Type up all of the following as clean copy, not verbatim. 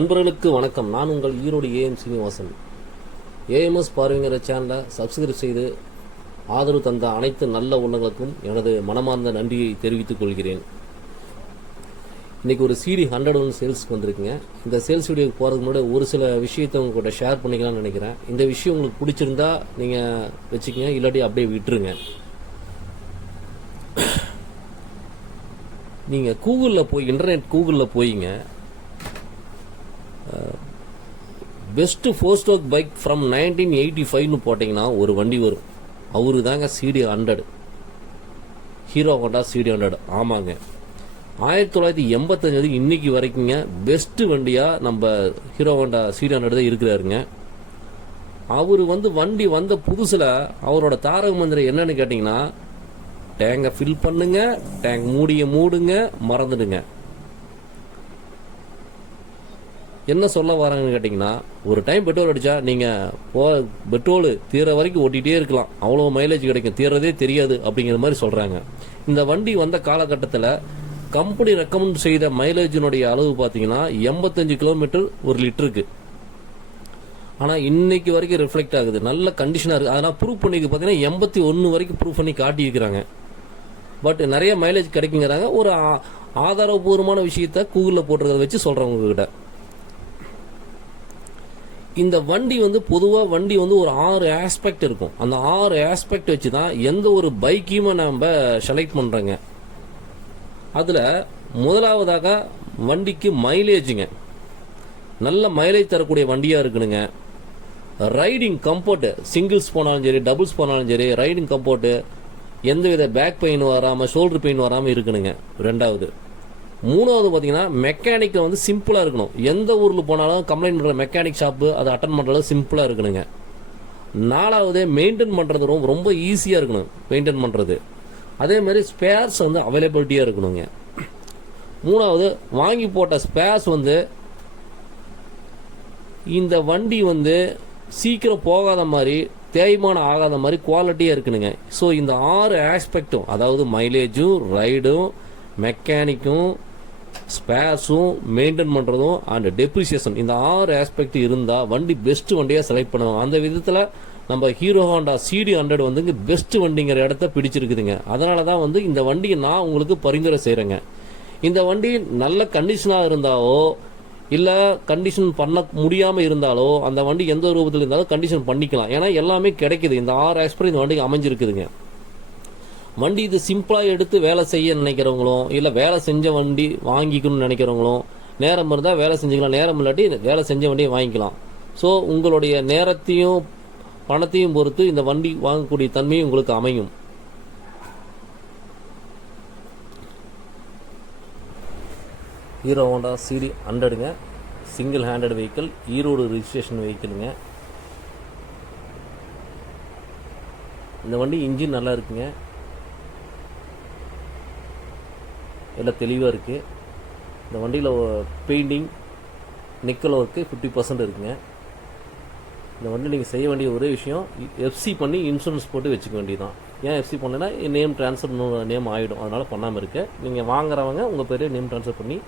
நண்பர்களுக்கு வணக்கம். நான் உங்கள் ஈரோடு ஏஎம் சீனிவாசன். ஏஎம்எஸ் பார்வைங்கிற சேனலை சப்ஸ்கிரைப் செய்து ஆதரவு தந்த அனைத்து நல்ல உள்ளங்களுக்கும் எனது மனமார்ந்த நன்றியை தெரிவித்துக் கொள்கிறேன். இன்றைக்கி ஒரு CD 100 சேல்ஸ்க்கு வந்திருக்குங்க. இந்த சேல்ஸ் வீடியோக்கு போகிறதுக்கு முன்னாடி ஒரு சில விஷயத்தை உங்க கூட ஷேர் பண்ணிக்கலாம்னு நினைக்கிறேன். இந்த விஷயம் உங்களுக்கு பிடிச்சிருந்தா நீங்கள் வச்சுக்கங்க, இல்லாட்டி அப்படியே விட்டுருங்க. நீங்கள் கூகுளில் போயிங்க பெஸ்ட் 4-stroke பைக் ஃப்ரம் 1985 போட்டிங்கன்னா ஒரு வண்டி வரும். அவரு தாங்க CD 100, ஹீரோ ஹோண்டா CD 100. ஆமாங்க, 1985 இன்னைக்கு வரைக்குங்க பெஸ்ட் வண்டியா நம்ம ஹீரோ ஹோண்டா CD 100 தான் இருக்கிறாருங்க. அவரு வண்டி வந்த புதுசுல அவரோட தாரக மந்திரம் என்னன்னு கேட்டீங்கன்னா, டேங்கை ஃபில் பண்ணுங்க, டேங்க் மூடுங்க, மறந்துடுங்க. என்ன சொல்ல வராங்கன்னு கேட்டிங்கன்னா, ஒரு டைம் பெட்ரோல் அடித்தா நீங்கள் பெட்ரோல் தீர வரைக்கும் ஓட்டிகிட்டே இருக்கலாம், அவ்வளோ மைலேஜ் கிடைக்கும், தீரதே தெரியாது அப்படிங்கிற மாதிரி சொல்கிறாங்க. இந்த வண்டி வந்த காலகட்டத்தில் கம்பெனி ரெக்கமெண்ட் செய்த மைலேஜினுடைய அளவு பார்த்தீங்கன்னா 85 கிலோமீட்டர் ஒரு லிட்டருக்கு. ஆனால் இன்னைக்கு வரைக்கும் ரிஃப்ளெக்ட் ஆகுது, நல்ல கண்டிஷனாக இருக்குது. அதனால் ப்ரூவ் பண்ணிக்கு பார்த்தீங்கன்னா 81 வரைக்கும் ப்ரூவ் பண்ணி காட்டியிருக்கிறாங்க. பட் நிறைய மைலேஜ் கிடைக்குங்கிறாங்க. ஒரு ஆதாரபூர்வமான விஷயத்த கூகுளில் போட்டுறத வச்சு சொல்கிறேன் உங்ககிட்ட. இந்த வண்டி பொதுவாக ஒரு 6 ஆஸ்பெக்ட் இருக்கும். அந்த 6 ஆஸ்பெக்ட் வச்சு தான் எந்த ஒரு பைக்கையுமே நம்ம செலக்ட் பண்ணுறோங்க. அதில் முதலாவதாக வண்டிக்கு மைலேஜுங்க, நல்ல மைலேஜ் தரக்கூடிய வண்டியாக இருக்கணுங்க. ரைடிங் கம்ஃபர்ட்டு, சிங்கிள்ஸ் போனாலும் சரி, டபுள்ஸ் போனாலும் சரி, ரைடிங் கம்ஃபர்ட்டு, எந்தவித பேக் பெயின் வராமல், ஷோல்டர் பெயின் வராமல் இருக்கணுங்க. ரெண்டாவது. மூணாவது பார்த்தீங்கன்னா மெக்கானிக்கை சிம்பிளாக இருக்கணும். எந்த ஊரில் போனாலும் கம்ப்ளைண்ட் பண்ணுற மெக்கானிக் ஷாப்பு அதை அட்டன் பண்ணுறது சிம்பிளாக இருக்கணுங்க. நாலாவது, மெயின்டைன் பண்ணுறது ரொம்ப ஈஸியாக இருக்கணும் மெயின்டைன் பண்ணுறது. அதே மாதிரி ஸ்பேர்ஸ் அவைலபிலிட்டியாக இருக்கணுங்க. மூணாவது, வாங்கி போட்ட ஸ்பேர்ஸ் இந்த வண்டி சீக்கிரம் போகாத மாதிரி, தேய்மானம் ஆகாத மாதிரி குவாலிட்டியாக இருக்கணுங்க. ஸோ இந்த 6 ஆஸ்பெக்டும், அதாவது மைலேஜும், ரைடும், மெக்கானிக்கும், ஸ்பேர்ஸும், மெயின்டைன் பண்ணுறதும் அண்ட் டெப்ரிசியேஷன், இந்த 6 ஆஸ்பெக்ட் இருந்தால் வண்டி பெஸ்ட் வண்டியாக செலக்ட் பண்ணுவோம். அந்த விதத்தில் நம்ம ஹீரோ ஹோண்டா CD 100 பெஸ்ட் வண்டிங்கிற இடத்த பிடிச்சிருக்குதுங்க. அதனால தான் இந்த வண்டியை நான் உங்களுக்கு பரிந்துரை செய்கிறேங்க. இந்த வண்டி நல்ல கண்டிஷனாக இருந்தாலோ இல்லை கண்டிஷன் பண்ண முடியாமல் இருந்தாலோ, அந்த வண்டி எந்த ரூபத்தில் இருந்தாலும் கண்டிஷன் பண்ணிக்கலாம். ஏன்னா எல்லாமே கிடைக்குது. இந்த 6 ஆஸ்பெக்ட் இந்த வண்டிக்கு அமைஞ்சிருக்குதுங்க. வண்டி இது சிம்பிளாக எடுத்து வேலை செய்ய நினைக்கிறவங்களும், இல்லை வேலை செஞ்ச வண்டி வாங்கிக்கணும்னு நினைக்கிறவங்களும், நேரம் இருந்தால் வேலை செஞ்சுக்கலாம், நேரம் இல்லாட்டி வேலை செஞ்ச வண்டியை வாங்கிக்கலாம். ஸோ உங்களுடைய நேரத்தையும் பணத்தையும் பொறுத்து இந்த வண்டி வாங்கக்கூடிய தன்மையும் உங்களுக்கு அமையும். ஹீரோ ஹோண்டா CD 100ங்க, single handed vehicle, Erode registration வெஹிக்கிளுங்க. இந்த வண்டி இன்ஜின் நல்லா இருக்குங்க, எல்லாம் தெளிவாக இருக்குது. இந்த வண்டியில் பெயிண்டிங், நிக்கல் ஒர்க்கு 50% இருக்குங்க. இந்த வண்டி நீங்கள் செய்ய வேண்டிய ஒரே விஷயம், FC பண்ணி இன்சூரன்ஸ் போட்டு வச்சுக்க வேண்டியதான். ஏன் FC பண்ணலைன்னா நேம் ட்ரான்ஸ்ஃபர் நேம் ஆகிடும், அதனால் பண்ணாமல் இருக்க. நீங்கள் வாங்குறவங்க உங்கள் பேரே நேம் ட்ரான்ஸ்ஃபர் பண்ணி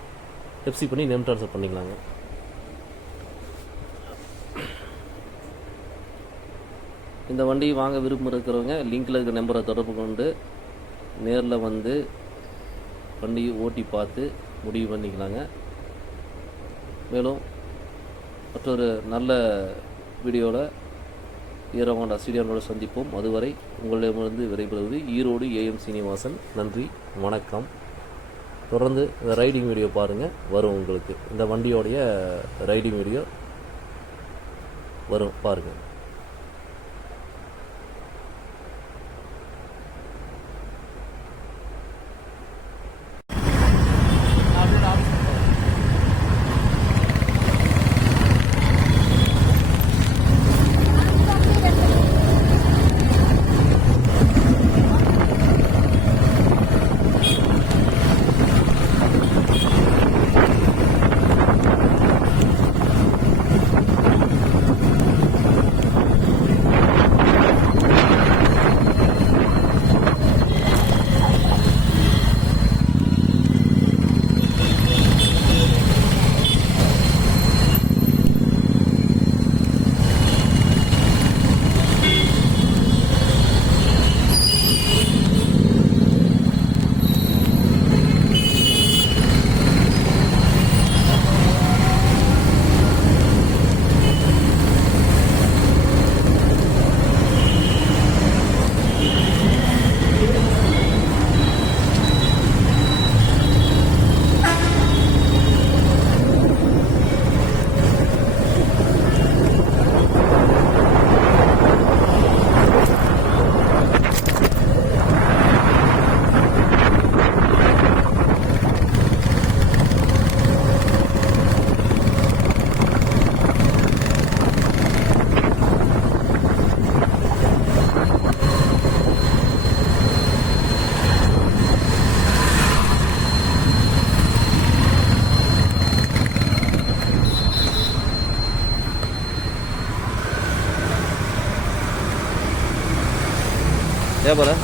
FC பண்ணி நேம் ட்ரான்ஸ்ஃபர் பண்ணிக்கலாங்க. இந்த வண்டி வாங்க விருப்பம் இருக்கிறவங்க லிங்கில் இருக்கிற நம்பரை தொடர்பு கொண்டு நேரில் வண்டியை ஓட்டி பார்த்து முடிவு பண்ணிக்கலாங்க. மேலும் மற்றொரு நல்ல வீடியோவில் ஹீரோ ஹோண்டா CD 100 சந்திப்போம். அதுவரை உங்களிடமிருந்து விடைபெறுவது ஈரோடு AM சீனிவாசன். நன்றி, வணக்கம். தொடர்ந்து இந்த ரைடிங் வீடியோ பாருங்கள், வரும் உங்களுக்கு. இந்த வண்டியோடைய ரைடிங் வீடியோ வரும், பாருங்கள். வியாபாரம்